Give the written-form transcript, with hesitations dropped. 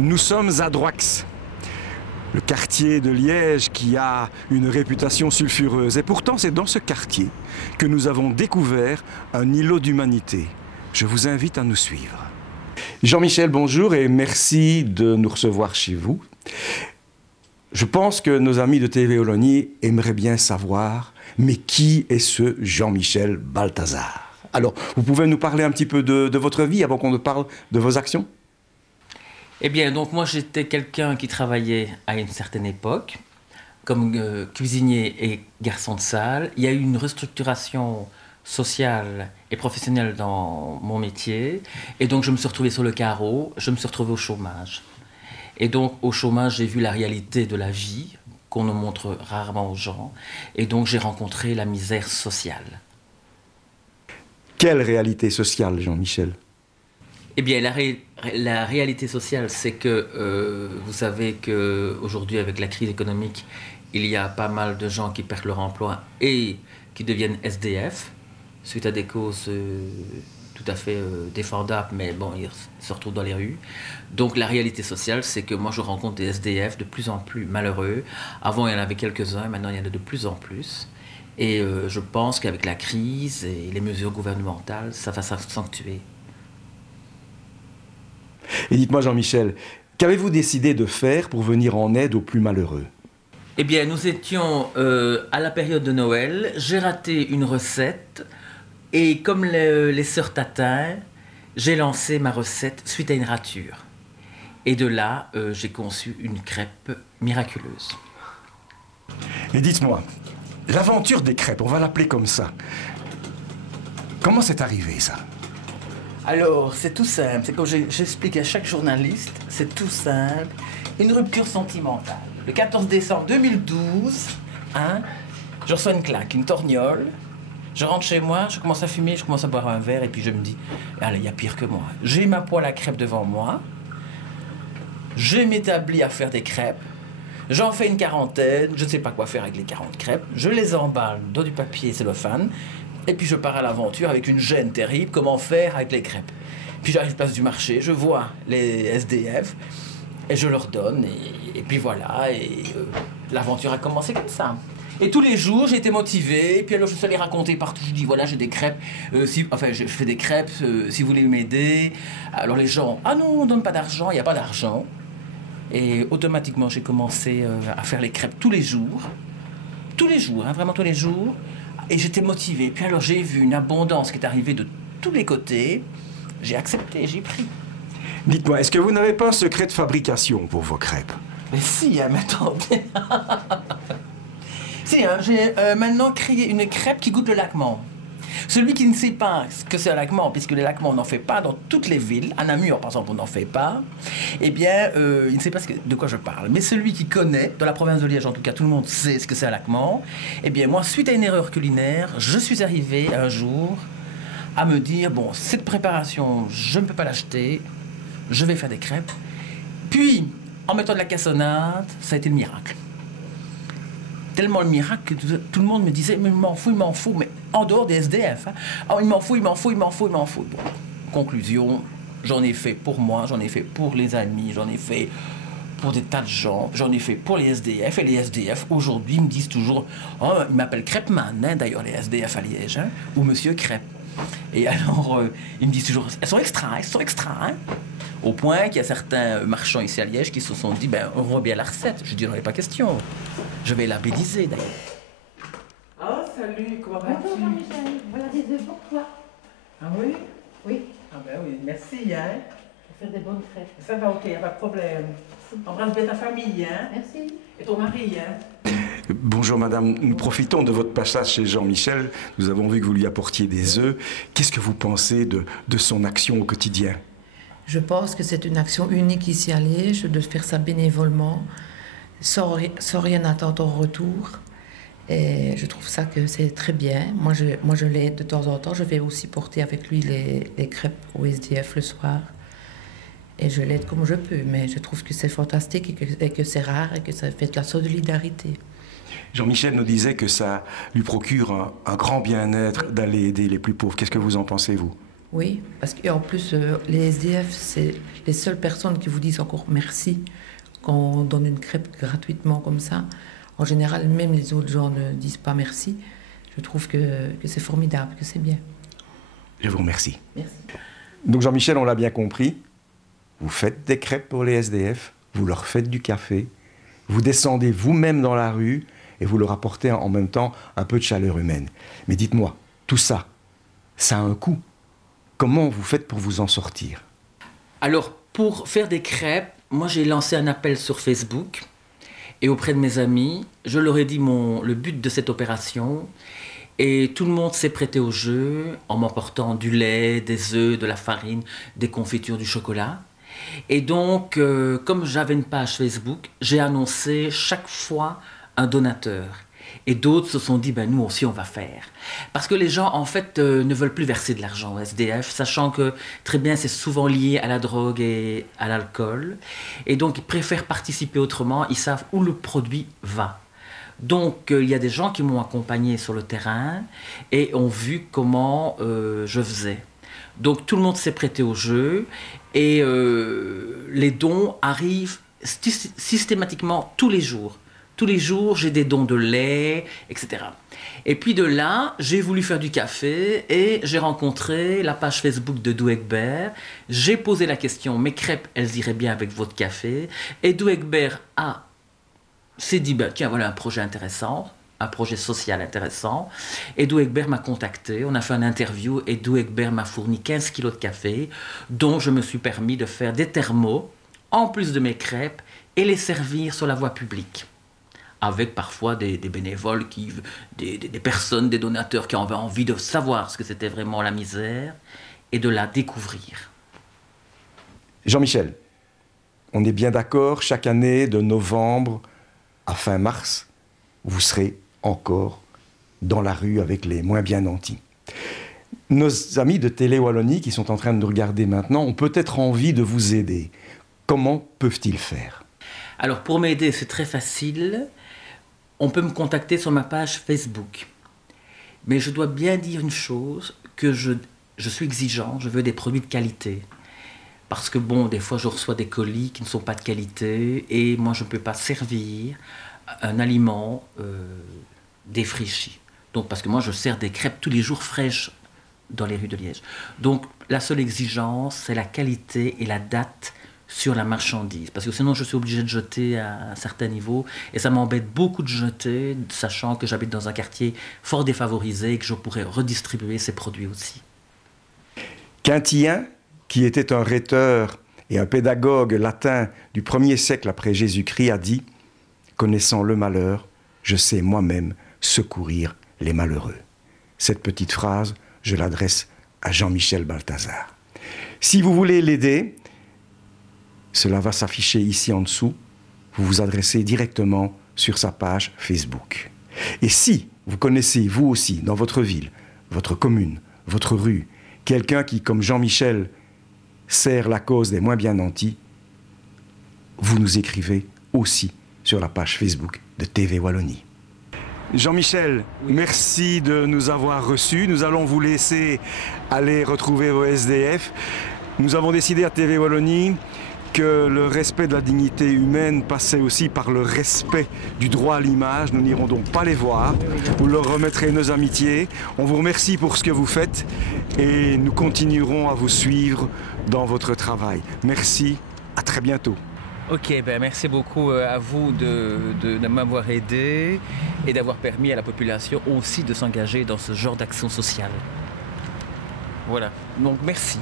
Nous sommes à Droix, le quartier de Liège qui a une réputation sulfureuse. Et pourtant, c'est dans ce quartier que nous avons découvert un îlot d'humanité. Je vous invite à nous suivre. Jean-Michel, bonjour et merci de nous recevoir chez vous. Je pense que nos amis de TV Wallonie aimeraient bien savoir, mais qui est ce Jean-Michel Balthazar? Alors, vous pouvez nous parler un petit peu de votre vie avant qu'on ne parle de vos actions? Eh bien, donc moi j'étais quelqu'un qui travaillait à une certaine époque comme cuisinier et garçon de salle. Il y a eu une restructuration sociale et professionnelle dans mon métier. Et donc je me suis retrouvé sur le carreau, je me suis retrouvé au chômage. Et donc au chômage, j'ai vu la réalité de la vie qu'on ne montre rarement aux gens. Et donc j'ai rencontré la misère sociale. Quelle réalité sociale, Jean-Michel? Eh bien, la réalité sociale, c'est que vous savez qu'aujourd'hui, avec la crise économique, il y a pas mal de gens qui perdent leur emploi et qui deviennent SDF, suite à des causes tout à fait défendables, mais bon, ils se retrouvent dans les rues. Donc la réalité sociale, c'est que moi, je rencontre des SDF de plus en plus malheureux. Avant, il y en avait quelques-uns, maintenant, il y en a de plus en plus. Et je pense qu'avec la crise et les mesures gouvernementales, ça va s'accentuer. Et dites-moi, Jean-Michel, qu'avez-vous décidé de faire pour venir en aide aux plus malheureux? Eh bien, nous étions à la période de Noël. J'ai raté une recette. Et comme les sœurs Tatin, j'ai lancé ma recette suite à une rature. Et de là, j'ai conçu une crêpe miraculeuse. Et dites-moi, l'aventure des crêpes, on va l'appeler comme ça. Comment c'est arrivé, ça? Alors, c'est tout simple. C'est comme j'explique à chaque journaliste, c'est tout simple. Une rupture sentimentale. Le 14 décembre 2012, je reçois une claque, une torgnole. Je rentre chez moi, je commence à fumer, je commence à boire un verre et puis je me dis, allez, il y a pire que moi. J'ai ma poêle à crêpes devant moi. Je m'établis à faire des crêpes. J'en fais une quarantaine, je ne sais pas quoi faire avec les 40 crêpes. Je les emballe dans du papier cellophane. Et puis je pars à l'aventure avec une gêne terrible, comment faire avec les crêpes. Puis j'arrive place du marché, je vois les SDF et je leur donne et puis voilà, et l'aventure a commencé comme ça. Et tous les jours j'étais motivé, et puis alors je suis allé raconter partout, je dis voilà j'ai des crêpes, je fais des crêpes, si vous voulez m'aider. Alors les gens, ah non on donne pas d'argent, il n'y a pas d'argent. Et automatiquement j'ai commencé à faire les crêpes tous les jours, vraiment tous les jours. Et j'étais motivé. Puis alors j'ai vu une abondance qui est arrivée de tous les côtés. J'ai accepté, j'ai pris. Dites-moi, est-ce que vous n'avez pas un secret de fabrication pour vos crêpes? Mais si, mais attendez. Si, j'ai maintenant créé une crêpe qui goûte le laquement. Celui qui ne sait pas ce que c'est un laquement, puisque le laquement on n'en fait pas dans toutes les villes, à Namur par exemple on n'en fait pas, eh bien il ne sait pas de quoi je parle. Mais celui qui connaît, dans la province de Liège en tout cas, tout le monde sait ce que c'est un laquement, eh bien moi suite à une erreur culinaire, je suis arrivé un jour à me dire, bon cette préparation je ne peux pas l'acheter, je vais faire des crêpes. Puis en mettant de la cassonade, ça a été le miracle. Tellement le miracle que tout le monde me disait, mais il m'en faut, mais en dehors des SDF. Oh, il m'en faut. Bon, conclusion, j'en ai fait pour moi, j'en ai fait pour les amis, j'en ai fait pour des tas de gens, j'en ai fait pour les SDF. Et les SDF, aujourd'hui, me disent toujours, oh, ils m'appellent Crêpeman, d'ailleurs, les SDF à Liège, ou Monsieur Crêpe. Et alors, ils me disent toujours, elles sont extra. Au point qu'il y a certains marchands ici à Liège qui se sont dit, ben, on revoit bien la recette. Je dis, non, il n'y a pas question. Je vais labelliser, d'ailleurs. Oh, salut, comment vas-tu? Bonjour Jean-Michel, voilà des œufs pour toi. Ah oui? Oui, Ah ben oui, merci, hein. pour faire des bonnes crêpes. Ça va, ok, il n'y a pas de problème. Embrasse bien ta famille, hein. Merci. Et ton mari, hein. Bonjour madame, nous profitons de votre passage chez Jean-Michel. Nous avons vu que vous lui apportiez des œufs. Qu'est-ce que vous pensez de son action au quotidien? Je pense que c'est une action unique ici à Liège, de faire ça bénévolement, sans rien attendre en retour. Et je trouve ça que c'est très bien. Moi, je l'aide de temps en temps. Je vais aussi porter avec lui les crêpes au SDF le soir. Et je l'aide comme je peux. Mais je trouve que c'est fantastique et que c'est rare et que ça fait de la solidarité. Jean-Michel nous disait que ça lui procure un grand bien-être d'aller aider les plus pauvres. Qu'est-ce que vous en pensez, vous? Oui, parce qu'en plus, les SDF, c'est les seules personnes qui vous disent encore merci quand on donne une crêpe gratuitement comme ça. En général, même les autres gens ne disent pas merci. Je trouve que c'est formidable, que c'est bien. Je vous remercie. Merci. Donc Jean-Michel, on l'a bien compris, vous faites des crêpes pour les SDF, vous leur faites du café, vous descendez vous-même dans la rue et vous leur apportez en même temps un peu de chaleur humaine. Mais dites-moi, tout ça, ça a un coût. Comment vous faites pour vous en sortir? Alors, pour faire des crêpes, moi j'ai lancé un appel sur Facebook et auprès de mes amis, je leur ai dit le but de cette opération et tout le monde s'est prêté au jeu en m'apportant du lait, des œufs, de la farine, des confitures, du chocolat. Et donc, comme j'avais une page Facebook, j'ai annoncé chaque fois un donateur. Et d'autres se sont dit, ben nous aussi on va faire. Parce que les gens en fait ne veulent plus verser de l'argent au SDF, sachant que très bien c'est souvent lié à la drogue et à l'alcool. Et donc ils préfèrent participer autrement, ils savent où le produit va. Donc il y a des gens qui m'ont accompagné sur le terrain et ont vu comment je faisais. Donc tout le monde s'est prêté au jeu et les dons arrivent systématiquement tous les jours. Tous les jours, j'ai des dons de lait, etc. Et puis de là, j'ai voulu faire du café et j'ai rencontré la page Facebook de Douekbert. J'ai posé la question, mes crêpes, elles iraient bien avec votre café. Et Douekbert s'est dit, tiens, voilà un projet intéressant, un projet social intéressant. Et Douekbert m'a contacté, on a fait une interview et Douekbert m'a fourni 15 kilos de café, dont je me suis permis de faire des thermos, en plus de mes crêpes, et les servir sur la voie publique. Avec parfois des bénévoles, des personnes, des donateurs qui avaient envie de savoir ce que c'était vraiment la misère et de la découvrir. Jean-Michel, on est bien d'accord, chaque année, de novembre à fin mars, vous serez encore dans la rue avec les moins bien nantis. Nos amis de Télé Wallonie qui sont en train de nous regarder maintenant ont peut-être envie de vous aider. Comment peuvent-ils faire? Alors pour m'aider, c'est très facile. On peut me contacter sur ma page Facebook. Mais je dois bien dire une chose, que je suis exigeant, je veux des produits de qualité. Parce que bon, des fois je reçois des colis qui ne sont pas de qualité et moi je ne peux pas servir un aliment défraîchi. Donc parce que moi je sers des crêpes tous les jours fraîches dans les rues de Liège. Donc la seule exigence, c'est la qualité et la date sur la marchandise, parce que sinon je suis obligé de jeter à un certain niveau et ça m'embête beaucoup de jeter, sachant que j'habite dans un quartier fort défavorisé et que je pourrais redistribuer ces produits aussi. Quintien, qui était un rhéteur et un pédagogue latin du 1er siècle après Jésus-Christ, a dit « Connaissant le malheur, je sais moi-même secourir les malheureux ». Cette petite phrase, je l'adresse à Jean-Michel Balthazar. Si vous voulez l'aider, cela va s'afficher ici en dessous. Vous vous adressez directement sur sa page Facebook. Et si vous connaissez, vous aussi, dans votre ville, votre commune, votre rue, quelqu'un qui, comme Jean-Michel, sert la cause des moins bien nantis, vous nous écrivez aussi sur la page Facebook de TV Wallonie. Jean-Michel, oui. Merci de nous avoir reçus. Nous allons vous laisser aller retrouver vos SDF. Nous avons décidé à TV Wallonie que le respect de la dignité humaine passait aussi par le respect du droit à l'image. Nous n'irons donc pas les voir. Vous leur remettrez nos amitiés. On vous remercie pour ce que vous faites et nous continuerons à vous suivre dans votre travail. Merci, à très bientôt. Ok, merci beaucoup à vous de m'avoir aidé et d'avoir permis à la population aussi de s'engager dans ce genre d'action sociale. Voilà, donc merci.